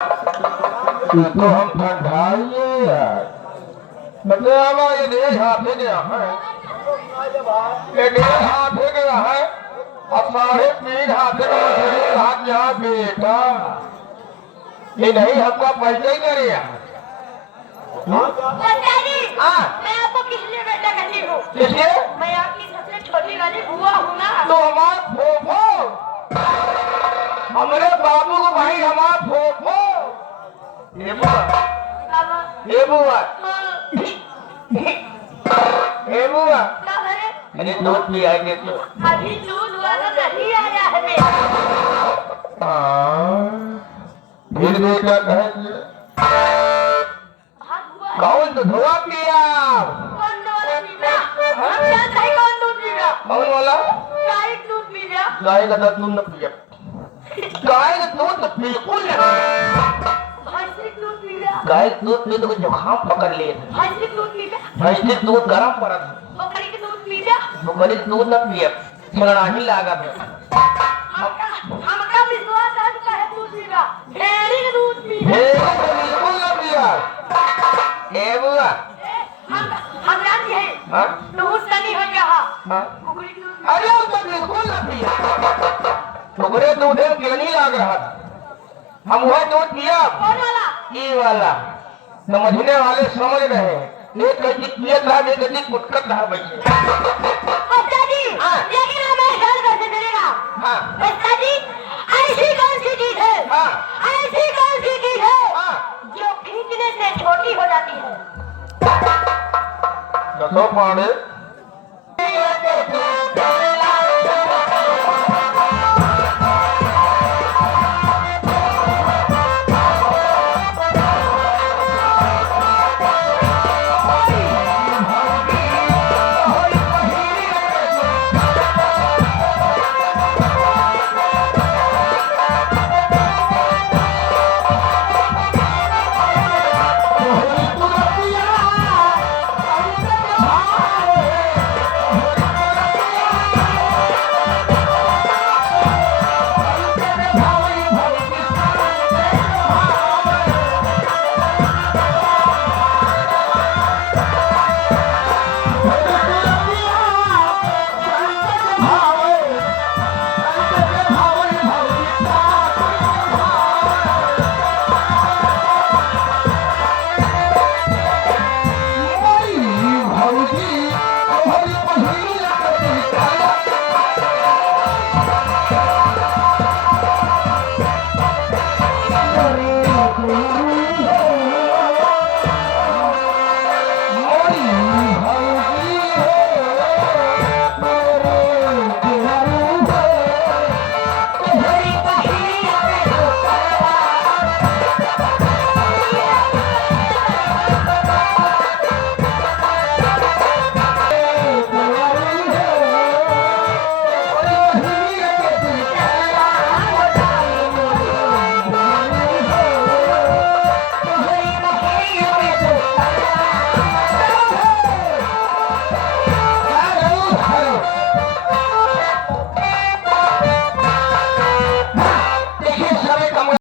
तो हम ठंडाइए मतलब हमारा ये देश हाथे गया है, ये देश हाथे गया है। अब साढ़े 3 हाथे हाथ यहाँ बेटा ये नहीं हमको पैसे ही करे मैं आपको किस लिए बेटा कहती हूँ? इसलिए मैं आपकी सबसे छोटी वाली बुआ हूँ ना। तो हमारा फोफो हमारे बाबू को भाई हमारा फोफो ये बुआ ये बुआ ये बुआ अरे दूध भी आएंगे तो अभी दूध वाला नहीं आया है मेरा। फिर बेटा कहे कौन तो धोआ पिया कौन वाला पीना? हम जानते हैं कौन दूध पीना। कौन वाला गाय का दूध पीना। गाय का दूध न पिया गाय का दूध तो बिल्कुल नहीं भैंस का दूध पीना। गाय का दूध पी तो जुकाम पकड़ ले भैंस का दूध पीना। भैंस का दूध गरम पड़ा बकरी का दूध पीना। बकरी का दूध न पिया झगड़ा ही लागा हमका विश्वास है कि कहे दूध पीना। भेड़ी का दूध पीना। बिल्कुल न पिया ए बुआ हम जानते हैं हाँ दूध नहीं हो जहाँ हाँ कुकरी का दूध। अरे उसका बिल्कुल न पिया टुकड़े दूध क्यों नहीं लाग रहा था हम वह दूध पिया कौन वाला? ये वाला समझने वाले समझ रहे हैं एक गति पिया था एक गति कुटकट रहा बच्चे बच्चा जी लेकिन हमें ख्याल कैसे मिलेगा? हाँ बच्चा जी ऐसी कौन सी चीज है? हाँ ऐसी कौन सी चीज है हाँ जो खींचने से छोटी हो जाती है? दसो पाड़े Hare